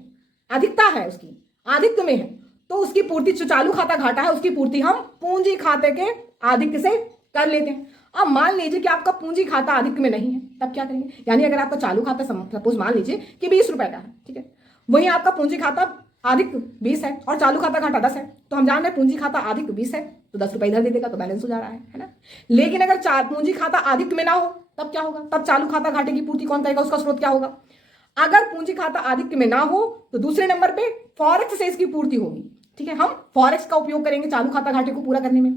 अधिकता है उसकी, आधिक्य में है, तो उसकी पूर्ति, जो चालू खाता घाटा है उसकी पूर्ति हम पूंजी खाते के आधिक्य से कर लेते हैं। अब मान लीजिए कि आपका पूंजी खाता आधिक्य में नहीं है, तब क्या करेंगे? यानी अगर आपका चालू खाता सपोज मान लीजिए कि 20 रुपए का है, ठीक है, वही आपका पूंजी खाता आधिक्य 20 है और चालू खाता घाटा 10 है, तो हम जान रहे हैं पूंजी खाता आधिक्य 20 है तो 10 रुपए इधर दे देगा तो बैलेंस हो जा रहा है ना। लेकिन अगर पूंजी खाता आधिक्य में ना हो तब क्या होगा? तब चालू खाता घाटे की पूर्ति कौन करेगा? उसका स्रोत क्या होगा? अगर पूंजी खाता आधिक्य में ना हो तो दूसरे नंबर पे फॉरेक्स से इसकी पूर्ति होगी। ठीक है, हम फॉरेक्स का उपयोग करेंगे चालू खाता घाटे को पूरा करने में।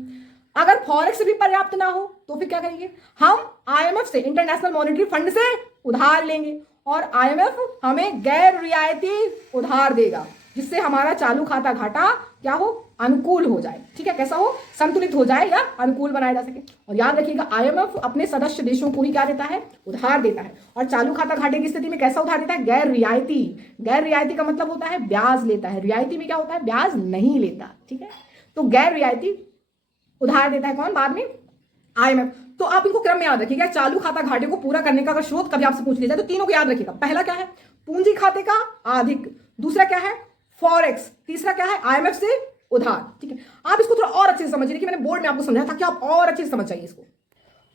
अगर फॉरेक्स भी पर्याप्त ना हो तो फिर क्या करेंगे? हम आईएमएफ से, इंटरनेशनल मॉनेटरी फंड से उधार लेंगे और आईएमएफ हमें गैर रियायती उधार देगा, जिससे हमारा चालू खाता घाटा क्या हो? अनुकूल हो जाए। ठीक है, कैसा हो? संतुलित हो जाए या अनुकूल बनाया जा सके। और याद रखिएगा आईएमएफ अपने सदस्य देशों को ही क्या देता है? उधार देता है। और चालू खाता घाटे की स्थिति में कैसा उधार देता है? गैर रियायती। गैर रियायती का मतलब होता है ब्याज लेता है, रियायती में क्या होता है? ब्याज नहीं लेता। ठीक है, तो गैर रियायती उधार देता है कौन? बाद में आईएमएफ। तो आप इनको क्रम में याद रखिएगा। चालू खाता घाटे को पूरा करने का अगर स्रोत कभी आपसे पूछ लिया जाए तो तीनों को याद रखिएगा। पहला क्या है? पूंजी खाते का आधिक्य, दूसरा क्या है? फॉरेक्स, तीसरा क्या है? आईएमएफ से उधार। ठीक है, आप इसको थोड़ा और अच्छे से समझिए कि मैंने बोर्ड में आपको समझाया ताकि आप और अच्छे से समझ जाइए इसको।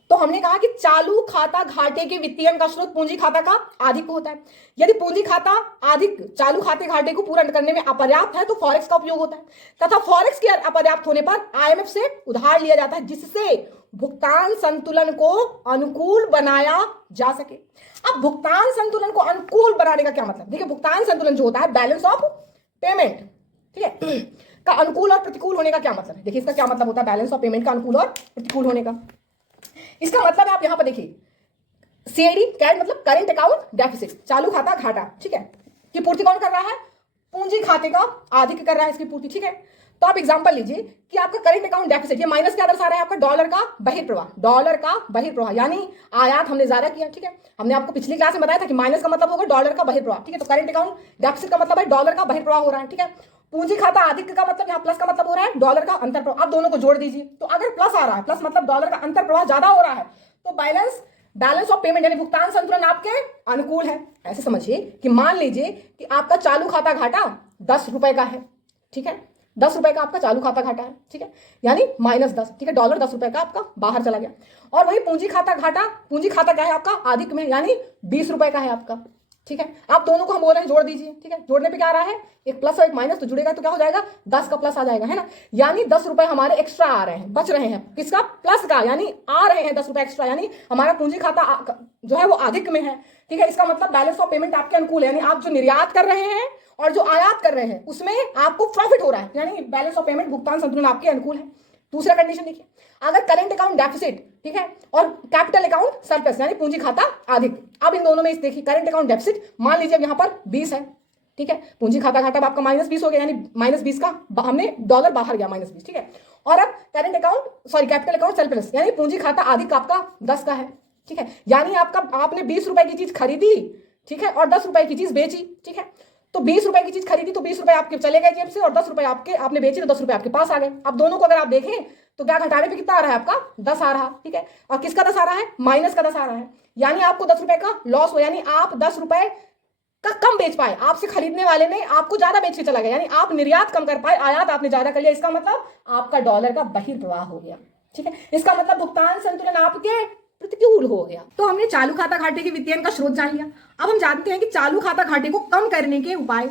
तो हमने कहा कि चालू खाता घाटे के वित्तीयन का स्रोत पूंजी खाता का आधिक्य होता है। यदि पूंजी खाता आधिक्य चालू खाते घाटे को पूरा करने में अपर्याप्त है तो फॉरेक्स का उपयोग होता है, तथा फॉरेक्स के अपर्याप्त होने पर आईएमएफ से उधार लिया जाता है, जिससे भुगतान संतुलन को अनुकूल बनाया जा सके। अब भुगतान संतुलन को अनुकूल बनाने का क्या मतलब? देखिए, भुगतान संतुलन जो होता है, बैलेंस ऑफ पेमेंट, ठीक है, का अनुकूल और प्रतिकूल होने का क्या मतलब है? देखिए, इसका क्या मतलब होता है बैलेंस ऑफ पेमेंट का अनुकूल और प्रतिकूल होने का? इसका मतलब आप यहां पर देखिए, सीएडी कैड मतलब करेंट अकाउंट डेफिसिट, चालू खाता घाटा, ठीक है, की पूर्ति कौन कर रहा है? पूंजी खाते का आधिक्य कर रहा है इसकी पूर्ति। ठीक है, तो आप एग्जांपल लीजिए कि आपका करंट अकाउंट डेफिसिट, ये माइनस क्या दर्शा रहा है, आपका डॉलर का बहिर्प्रवाह, डॉलर का बहिर्प्रवाह यानी आयात हमने ज्यादा किया, ठीक है। हमने आपको पिछली क्लास में बताया था कि माइनस का मतलब होगा डॉलर का बहिर्प्रवाह, ठीक है। तो करंट अकाउंट डेफिसिट का मतलब है डॉलर का बहिर्प्रवाह हो रहा है, ठीक है। पूंजी खाता अधिक का मतलब, यहाँ प्लस का मतलब हो रहा है डॉलर का अंतर्प्रवाह। आप दोनों को जोड़ दीजिए, तो अगर प्लस आ रहा है, प्लस मतलब डॉलर का अंतर्प्रवाह ज्यादा हो रहा है, तो बैलेंस ऑफ पेमेंट यानी भुगतान संतुलन आपके अनुकूल है। ऐसे समझिए कि मान लीजिए कि आपका चालू खाता घाटा 10 रुपए का है, ठीक है। 10 रुपए का आपका चालू खाता घाटा है, ठीक है, यानी -10, ठीक है। डॉलर 10 रुपए का आपका बाहर चला गया। और वही पूंजी खाता घाटा, पूंजी खाता क्या है आपका अधिक में, यानी 20 रुपए का है आपका, ठीक है। आप दोनों को हम बोल रहे हैं जोड़ दीजिए, ठीक है। जोड़ने पे क्या आ रहा है, एक प्लस और एक माइनस, तो जुड़ेगा तो क्या हो जाएगा, 10 का प्लस आ जाएगा, है ना। यानी 10 रुपए हमारे एक्स्ट्रा आ रहे हैं, बच रहे हैं, किसका, प्लस का, यानी आ रहे हैं 10 रुपए एक्स्ट्रा, यानी हमारा पूंजी खाता जो है वो अधिक में है, ठीक है। इसका मतलब बैलेंस ऑफ पेमेंट आपके अनुकूल है, यानी आप जो निर्यात कर रहे हैं और जो आयात कर रहे हैं उसमें आपको प्रॉफिट हो रहा है, यानी बैलेंस ऑफ पेमेंट भुगतान संतुलन आपके अनुकूल है। दूसरा कंडीशन देखिए, अगर करंट अकाउंट डेफिसिट, ठीक है, और कैपिटल अकाउंट सरप्लस यानी पूंजी खाता अधिक। अब इन दोनों में इस देखिए, करंट अकाउंट डेफिसिट मान लीजिए अब यहाँ पर 20 है, ठीक है। पूंजी खाता घाटा आपका -20 हो गया, यानी -20 का हमने डॉलर बाहर गया -20, ठीक है। और अब current account capital account surplus यानी पूंजी खाता अधिक आपका 10 का है, ठीक है। यानी आपने 20 रुपए की चीज खरीदी, ठीक है, और 10 रुपए की चीज बेची, ठीक है। तो 20 रुपए की चीज खरीदी तो 20 रुपए आपके चले गए जेब से, और 10 रुपए आपने बेची तो 10 रुपए आपके पास आ गए। अब दोनों को अगर आप देखें तो क्या घटाने पे कितना आ रहा है आपका, 10 आ रहा, ठीक है। और किसका 10 आ रहा है, माइनस का 10 आ रहा है, यानी आपको 10 रुपए का लॉस हो, यानी आप 10 रुपए का कम बेच पाए, आपसे खरीदने वाले ने आपको ज्यादा बेच के चला गया, यानी आप निर्यात कम कर पाए, आयात आपने ज्यादा कर लिया। इसका मतलब आपका डॉलर का बहिर्प्रवाह हो गया, ठीक है। इसका मतलब भुगतान संतुलन आपके प्रतिकूल हो गया। तो हमने चालू खाता घाटे के वित्तीयन का स्रोत जान लिया। अब हम जानते हैं कि चालू खाता घाटे को कम करने के उपाय,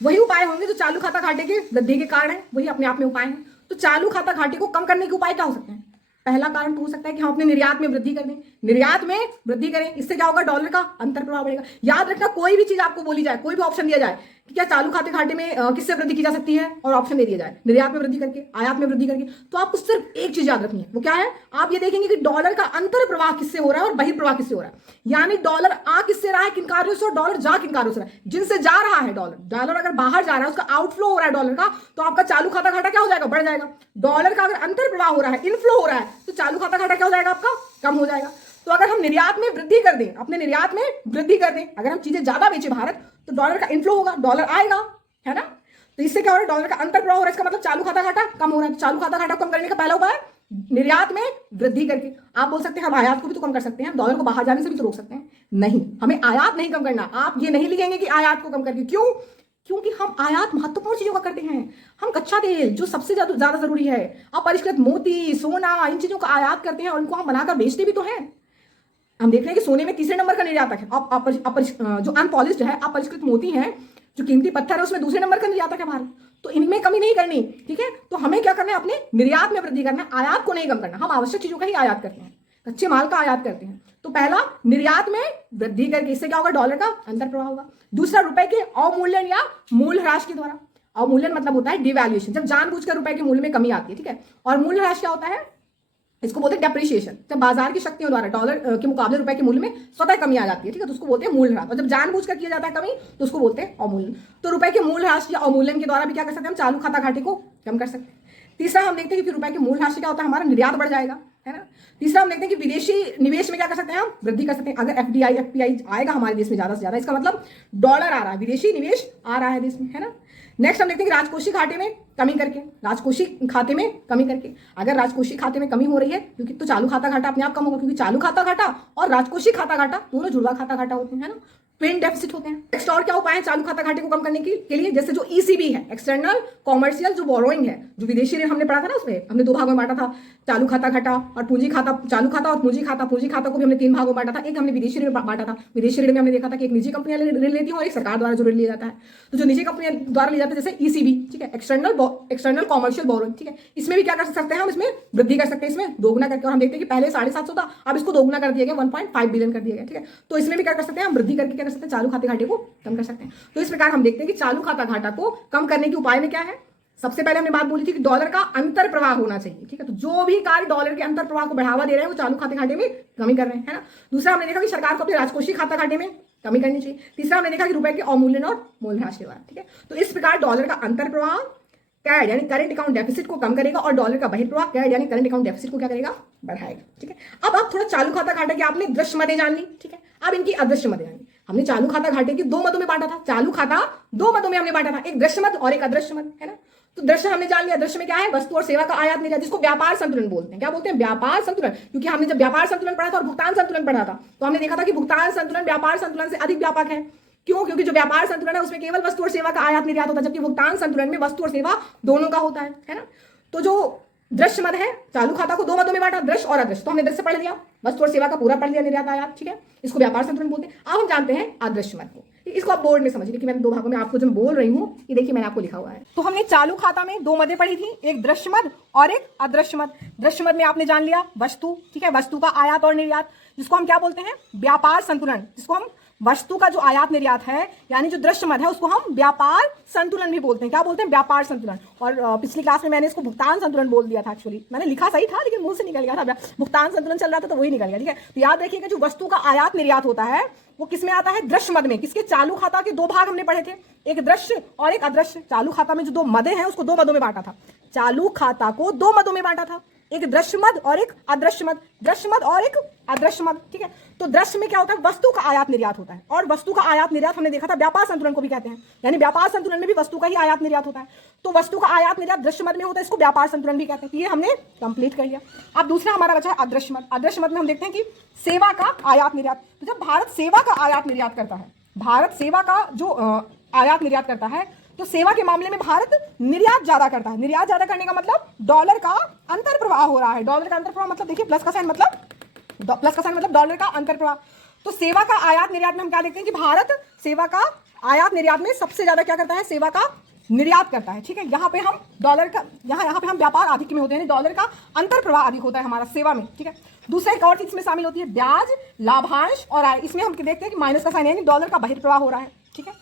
वही उपाय होंगे जो चालू खाता घाटे के वृद्धि के कारण है, वही अपने आप में उपाय है। तो चालू खाता घाटे को कम करने के उपाय क्या हो सकते हैं। पहला कारण तो हो सकता है कि हम अपने निर्यात में वृद्धि कर दें, निर्यात में वृद्धि करें, इससे क्या होगा, डॉलर का अंतर प्रभाव बढ़ेगा। याद रखना, कोई भी चीज आपको बोली जाए, कोई भी ऑप्शन दिया जाए कि क्या चालू खाते घाटे में किससे वृद्धि की जा सकती है, और ऑप्शन दे दिया जाए निर्यात में वृद्धि करके, आयात में वृद्धि करके, तो आपको सिर्फ एक चीज याद रखनी है, वो क्या है, आप ये देखेंगे कि डॉलर का अंतर प्रवाह किससे हो रहा है और बहिर्प्रवाह किससे हो रहा है। यानी डॉलर आ किससे रहा है, किन कार्यों से, और डॉलर जा किन कार्यों से रहा है, जिनसे जा रहा है डॉलर अगर बाहर जा रहा है, उसका आउटफ्लो हो रहा है डॉलर का, तो आपका चालू खाता घाटा क्या हो जाएगा, बढ़ जाएगा। डॉलर का अगर अंतर प्रवाह हो रहा है, इनफ्लो हो रहा है, तो चालू खाता घाटा क्या हो जाएगा आपका, कम हो जाएगा। तो अगर हम निर्यात में वृद्धि कर दें, अपने निर्यात में वृद्धि कर दें, अगर हम चीजें ज्यादा बेचे भारत, तो डॉलर का इनफ्लो होगा, डॉलर आएगा, है ना। तो इससे क्या हो रहा है, डॉलर का अंतर प्रवाह हो रहा है, इसका मतलब चालू खाता घाटा कम हो रहा है। चालू खाता घाटा कम करने का पहला उपाय निर्यात में वृद्धि करके। आप बोल सकते हैं हम आयात को भी तो कम कर सकते हैं, डॉलर को बाहर जाने से भी तो रोक सकते हैं। नहीं, हमें आयात नहीं कम करना। आप ये नहीं लिखेंगे कि आयात को कम करके, क्यों, क्योंकि हम आयात महत्वपूर्ण चीजों का करते हैं। हम कच्चा तेल जो सबसे ज्यादा जरूरी है, अपरिष्कृत मोती, सोना, इन चीजों का आयात करते हैं और उनको हम बनाकर बेचते भी तो हैं। हम देख रहे हैं कि सोने में तीसरे नंबर का निर्यातक है, जो अनपॉलिश्ड है, अपरिष्कृत मोती है, जो कीमती पत्थर है, उसमें दूसरे नंबर का निर्यातक है भारत। तो इनमें कमी नहीं करनी, ठीक है। तो हमें क्या करना है, अपने निर्यात में वृद्धि करना है, आयात को नहीं कम करना। हम आवश्यक चीजों का ही आयात करते हैं, कच्चे माल का आयात करते हैं। तो पहला निर्यात में वृद्धि करके, इससे क्या होगा, डॉलर का अंतर प्रभाव होगा। दूसरा, रुपए के अवमूल्यन या मूल्य ह्रास के द्वारा। अवमूल्यन मतलब होता है डिवैल्यूएशन, जब जानबूझकर रुपए के मूल्य में कमी आती है, ठीक है। और मूल्य ह्रास क्या होता है, इसको बोलते हैं डेप्रिसिएशन, जब बाजार की शक्तियों द्वारा डॉलर के मुकाबले रुपए के मूल्य में स्वतः कमी आ जाती है, ठीक है, तो उसको बोलते हैं मूल्य ह्रास। और जब जानबूझकर किया जाता है कमी, तो उसको बोलते हैं अवमूल्यन। तो रुपए के मूल्य ह्रास या अवमूल्यन के द्वारा भी क्या कर सकते हैं, हम चालू खाता घाटे को कम कर सकते हैं। तीसरा, हम देखते हैं कि रुपए के मूल्य ह्रास से क्या होता है, हमारा निर्यात बढ़ जाएगा, है ना। तीसरा, हम देखते हैं कि विदेशी निवेश में क्या कर सकते हैं, हम वृद्धि कर सकते हैं। अगर एफडीआई एफपीआई आएगा हमारे देश में ज्यादा से ज्यादा, इसका मतलब डॉलर आ रहा है, विदेशी निवेश आ रहा है देश में, है ना। नेक्स्ट हम देखते हैं कि राजकोषीय घाटे में कमी करके, राजकोषीय खाते में कमी करके। अगर राजकोषीय खाते में कमी हो रही है, क्योंकि तो चालू खाता घाटा अपने आप कम होगा, क्योंकि चालू खाता घाटा और राजकोषीय खाता घाटा दोनों जुड़वा खाता घाटा होते हैं, है ना, ट्विन डेफिसिट होते हैं। नेक्स्ट और क्या उपाय है चालू खाता घाटे को कम करने के लिए, जैसे जो ईसीबी है, एक्सटर्नल कॉमर्शियल जो बोरोइंग है, जो विदेशी ऋण हमने पढ़ा था ना, उसमें हमने 2 भागों में बांटा था, चालू खाता घाटा और पूंजी खाता, चालू खाता और पूंजी खाता। पूंजी खाता को भी हमने 3 भागों में बांटा था। एक हमने विदेशी ऋण बांटा था, विदेशी ऋण में हमने देखा था कि एक निजी कंपनियां ऋण लेती हैं और एक सरकार द्वारा जो ऋण लिया जाता है। तो जो निजी कंपनियां द्वारा लिया जाता है, जैसे ईसीबी, ठीक है, एक्सटर्नल कॉमर्शियल बोरोइंग, ठीक है, इसमें भी क्या कर सकते हैं, हम इसमें वृद्धि कर सकते हैं, इसमें दोगुना करके। और हम देखते हैं कि पहले 750 था, अब इसको दोगुना कर दिया गया, 1.5 बिलियन कर दिया गया, ठीक है। तो इसमें भी क्या कर सकते हैं, हम वृद्धि करके क्या कर सकते हैं, चालू खाते घाटे को कम कर सकते हैं। तो इस प्रकार हम देखते हैं कि चालू खाता घाटा को कम करने के उपाय में क्या है। सबसे पहले हमने बात बोली थी कि डॉलर का अंतर प्रवाह होना चाहिए, ठीक है। तो जो भी कार्य डॉलर के अंतर प्रवाह को बढ़ावा दे रहे हैं, वो चालू खाते घाटे में कमी कर रहे हैं, है ना। दूसरा, हमने देखा कि सरकार को अपने राजकोषीय खाता घाटे में कमी करनी चाहिए। तीसरा, हमने देखा कि रुपए के अवमूल्यन और मूल्य ह्रास के द्वारा, ठीक है। तो इस प्रकार डॉलर का अंतर प्रवाह, कैड यानी करंट अकाउंट डेफिसिट को कम करेगा और डॉलर का बहिर्प्रवाह कैड यानी करंट अकाउंट डेफिसिट को क्या करेगा, बढ़ाएगा। ठीक है, अब आप थोड़ा चालू खाता घाटे की आपने दृश्य मदें जान ली। ठीक है, अब इनकी अदृश्य मदें जानी। हमने चालू खाता घाटे की दो मदों में बांटा था, चालू खाता दो मदों में हमने बांटा था, एक दृश्य मद और एक अदृश्य मद, है ना। तो दृश्य हमने जान लिया, दृश्य में क्या है, वस्तु और सेवा का आयात निर्यात, जिसको व्यापार संतुलन बोलते हैं। क्या बोलते हैं, व्यापार संतुलन। क्योंकि हमने जब व्यापार संतुलन पढ़ा था और भुगतान संतुलन पढ़ा था तो हमने देखा था कि भुगतान संतुलन व्यापार संतुलन से अधिक व्यापक है। क्यों, क्योंकि जो व्यापार संतुलन है उसमें केवल वस्तु और सेवा का आयात निर्यात होता है, जबकि भुगतान संतुलन में वस्तु और सेवा दोनों का होता है ना। तो जो दृश्य मद है, चालू खाता को दो मदों में बांटा, दृश्य और अदृश्य। तो हमने दृश्य पढ़ लिया, वस्तु और सेवा का पूरा पढ़ लिया, निर्यात आयात। ठीक है, इसको व्यापार संतुलन बोलते हैं। अब हम जानते हैं अदृश्य मद को। इसको आप बोर्ड में समझिए कि मैंने दो भागों में आपको जो बोल रही हूँ, ये देखिए मैंने आपको लिखा हुआ है। तो हमने चालू खाता में दो मदें पढ़ी थी, एक दृश्य मद और एक अदृश्य मद। दृश्य मद में आपने जान लिया वस्तु, ठीक है, वस्तु का आयात और निर्यात, जिसको हम क्या बोलते हैं, व्यापार संतुलन। जिसको हम वस्तु का जो आयात निर्यात है यानी जो दृश्य मद है उसको हम व्यापार संतुलन भी बोलते हैं। क्या बोलते हैं, व्यापार संतुलन। और पिछली क्लास में मैंने इसको भुगतान संतुलन बोल दिया था। एक्चुअली मैंने लिखा सही था लेकिन मुंह से निकल गया था, भुगतान संतुलन चल रहा था तो वही निकल गया। ठीक है, तो याद रखिएगा जो वस्तु का आयात निर्यात होता है वो किस में आता है, दृश्य मद में। किसके, चालू खाता के दो भाग हमने पढ़े थे, एक दृश्य और एक अदृश्य। चालू खाता में जो दो मदें हैं उसको दो मदों में बांटा था, चालू खाता को दो मदों में बांटा था, एक दृश्य मद और एक अदृश्य मद, दृश्य मद और एक अदृश्य मद। ठीक है, तो दृश्य में क्या होता है, वस्तु का आयात निर्यात होता है, और वस्तु का आयात निर्यात हमने देखा था व्यापार संतुलन को भी कहते हैं, यानी व्यापार संतुलन में भी वस्तु का ही आयात निर्यात होता है। तो वस्तु का आयात निर्यात दृश्य मद में होता है, इसको व्यापार संतुलन भी कहते हैं। ये हमने कंप्लीट कर लिया। अब दूसरा हमारा बचा है अदृश्य मद। अदृश्य मद में हम देखते हैं कि सेवा का आयात निर्यात। तो जब भारत सेवा का आयात निर्यात करता है, भारत सेवा का जो आयात निर्यात करता है, तो सेवा के मामले में भारत निर्यात ज्यादा करता है। निर्यात ज्यादा करने का मतलब डॉलर का अंतर प्रवाह हो रहा है। डॉलर का अंतर प्रवाह मतलब देखिए प्लस का साइन मतलब डॉलर का अंतर प्रवाह। तो सेवा का आयात निर्यात में हम क्या देखते हैं कि भारत सेवा का आयात निर्यात में सबसे ज्यादा क्या करता है, सेवा का निर्यात करता है। ठीक है, यहाँ पे हम डॉलर का यहाँ पे हम व्यापार अधिक में होते हैं, डॉलर का अंतर प्रवाह अधिक होता है हमारा सेवा में। ठीक है, दूसरा एक और चीज इसमें शामिल होती है ब्याज, लाभांश और आय। इसमें हम देखते हैं कि माइनस का साइन यानी डॉलर का बहिर्प्रवाह हो रहा है। ठीक है,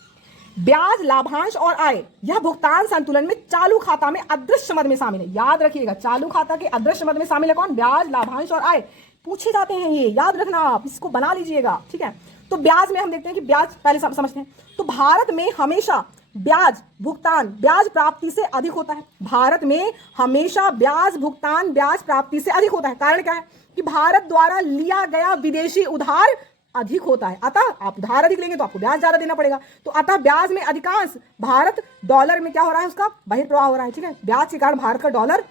ब्याज, लाभांश और आय यह भुगतान संतुलन में चालू खाता में अदृश्य मद में शामिल है। याद रखिएगा, चालू खाता के अदृश्य मद में शामिल है कौन, ब्याज, लाभांश और आय। पूछे जाते हैं ये, याद रखना आप, इसको बना लीजिएगा। ठीक है, तो ब्याज में हम देखते हैं कि ब्याज पहले समझते हैं। तो भारत में हमेशा ब्याज भुगतान ब्याज प्राप्ति से अधिक होता है। भारत में हमेशा ब्याज भुगतान ब्याज प्राप्ति से अधिक होता है। कारण क्या है कि भारत द्वारा लिया गया विदेशी उधार अधिक होता है, अतः आप उधार अधिक लेंगे तो आपको ब्याज ज्यादा देना पड़ेगा। तो अतः ब्याज में अधिकांश भारत डॉलर में क्या हो रहा है, उसका बहिर्प्रवाह हो रहा है। ठीक है, ब्याज के कारण भारत का डॉलर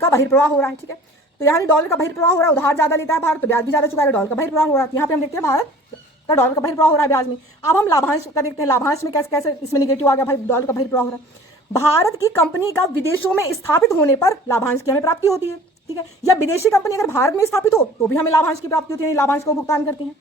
का बहिर्प्रवाह हो रहा है। ठीक है, तो यहाँ डॉलर का बहिर्प्रवाह हो रहा है, उधार ज्यादा लेता है भारत तो ब्याज भी ज्यादा चुका है, डॉलर का बहिर्प्रवाह हो रहा है। यहाँ पे हम देखते हैं भारत का डॉलर का बहिर्प्रवाह हो रहा है ब्याज में। अब हम लाभांश का देखते हैं, लाभांश में कैसे कैसे इसमें निगेटिव आ गया भाई, डॉलर का बहिर्प्रवाह हो रहा है। भारत की कंपनी का विदेशों में स्थापित होने पर लाभांश की हमें प्राप्ति होती है। ठीक है, या विदेशी कंपनी अगर भारत में स्थापित हो तो भी हमें लाभांश की प्राप्ति होती है, लाभांश को भुगतान करती है।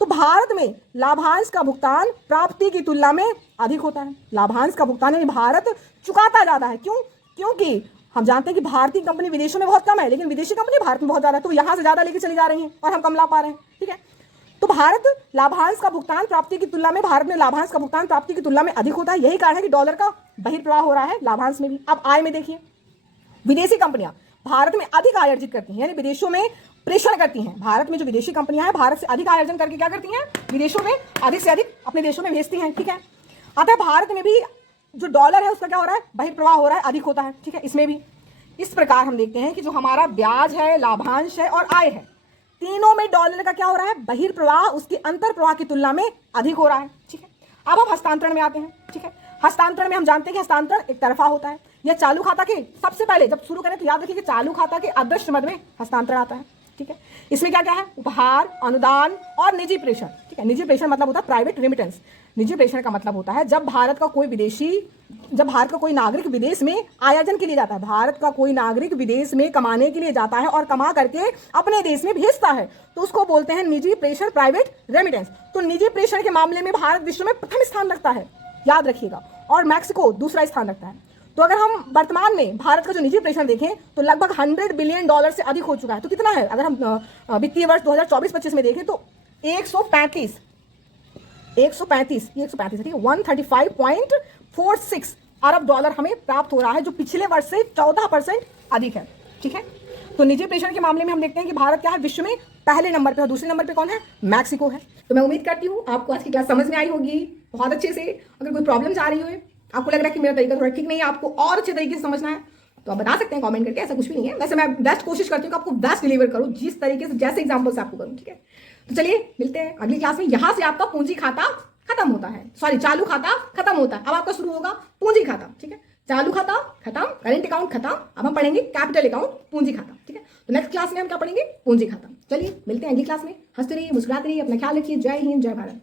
तो भारत में लाभांश का भुगतान प्राप्ति की तुलना में अधिक होता है। लाभांश का भुगतान यानी भारत चुकाता ज्यादा है। क्यों, क्योंकि हम जानते हैं कि भारतीय कंपनी विदेशों में बहुत कम है लेकिन विदेशी कंपनी भारत में बहुत ज्यादा है, तो यहाँ से ज्यादा लेके चली जा रही है और हम कम ला पा रहे हैं। ठीक है, तो भारत लाभांश का भुगतान प्राप्ति की तुलना में भारत में लाभांश का भुगतान प्राप्ति की तुलना में अधिक होता है। यही कारण है कि डॉलर का बहिर्प्रवाह हो रहा है लाभांश में भी। अब आय में देखिए, विदेशी कंपनियां भारत में अधिक आय अर्जित करती हैं यानी विदेशों में प्रेषण करती हैं। भारत में जो विदेशी कंपनियां हैं भारत से अधिक आय अर्जन करके क्या करती हैं, विदेशों में अधिक से अधिक अपने देशों में भेजती हैं। ठीक है, अतः भारत में भी जो डॉलर है उसका क्या हो रहा है, बहिर्प्रवाह हो रहा है, अधिक होता है। ठीक है, इसमें भी इस प्रकार हम देखते हैं कि जो हमारा ब्याज है, लाभांश है और आय है, तीनों में डॉलर का क्या हो रहा है, बहिर्प्रवाह उसके अंतर प्रवाह की तुलना में अधिक हो रहा है। ठीक है, अब हम हस्तांतरण में आते हैं। ठीक है, हस्तांतरण में हम जानते हैं कि हस्तांतरण एक तरफा होता है। यह चालू खाता के सबसे पहले जब शुरू करें तो याद रखिए कि चालू खाता के अदृश्य मद में हस्तांतरण आता है। ठीक है, इसमें क्या क्या है, उपहार, अनुदान और निजी प्रेषण। ठीक है, निजी प्रेषण मतलब होता है प्राइवेट रेमिटेंस। निजी प्रेषण का मतलब होता है जब भारत का कोई नागरिक विदेश में आयोजन के लिए जाता है, भारत का कोई नागरिक विदेश में कमाने के लिए जाता है और कमा करके अपने देश में भेजता है तो उसको बोलते हैं निजी प्रेषण, प्राइवेट रेमिटेंस। तो निजी प्रेषण के मामले में भारत विश्व में प्रथम स्थान रखता है, याद रखिएगा, और मैक्सिको दूसरा स्थान रखता है। तो अगर हम वर्तमान में भारत का जो निजी प्रेषण देखें तो लगभग 100 बिलियन डॉलर से अधिक हो चुका है। तो कितना है, अगर हम वित्तीय वर्ष 2024-25 में देखें तो 135 है, ठीक है, 135.46 अरब डॉलर हमें प्राप्त हो रहा है जो पिछले वर्ष से 14% अधिक है। ठीक है, तो निजी प्रेषण के मामले में हम देखते हैं कि भारत क्या है, विश्व में पहले नंबर पे, और दूसरे नंबर पे कौन है, मैक्सिको है। तो मैं उम्मीद करती हूँ आपको आज की क्लास समझ में आई होगी बहुत अच्छे से। अगर कोई प्रॉब्लम आ रही हो आपको लग रहा है कि मेरा तरीका थोड़ा ठीक नहीं है, आपको और अच्छे तरीके से समझना है, तो आप बता सकते हैं कमेंट करके, ऐसा कुछ भी नहीं है। वैसे मैं बेस्ट कोशिश करती हूँ कि आपको बेस्ट डिलीवर करूँ, जिस तरीके से जैसे एग्जाम्पल से आपको करूँ, ठीक है। तो चलिए मिलते हैं अगली क्लास में। यहाँ से आपका पूंजी खाता खत्म होता है, सॉरी चालू खाता खत्म होता है, अब आपका शुरू होगा पूंजी खाता, ठीक है। चालू खाता खत्म, करेंट अकाउंट खत्म, अब हम पढ़ेंगे कैपिटल अकाउंट, पूंजी खाता, ठीक है। तो नेक्स्ट क्लास में हम क्या पढ़ेंगे? पूंजी खाता। चलिए मिलते हैं अगली क्लास में। हंसते रहिए, मुस्कुराते रहिए, अपना ख्याल रखिए। जय हिंद, जय भारत।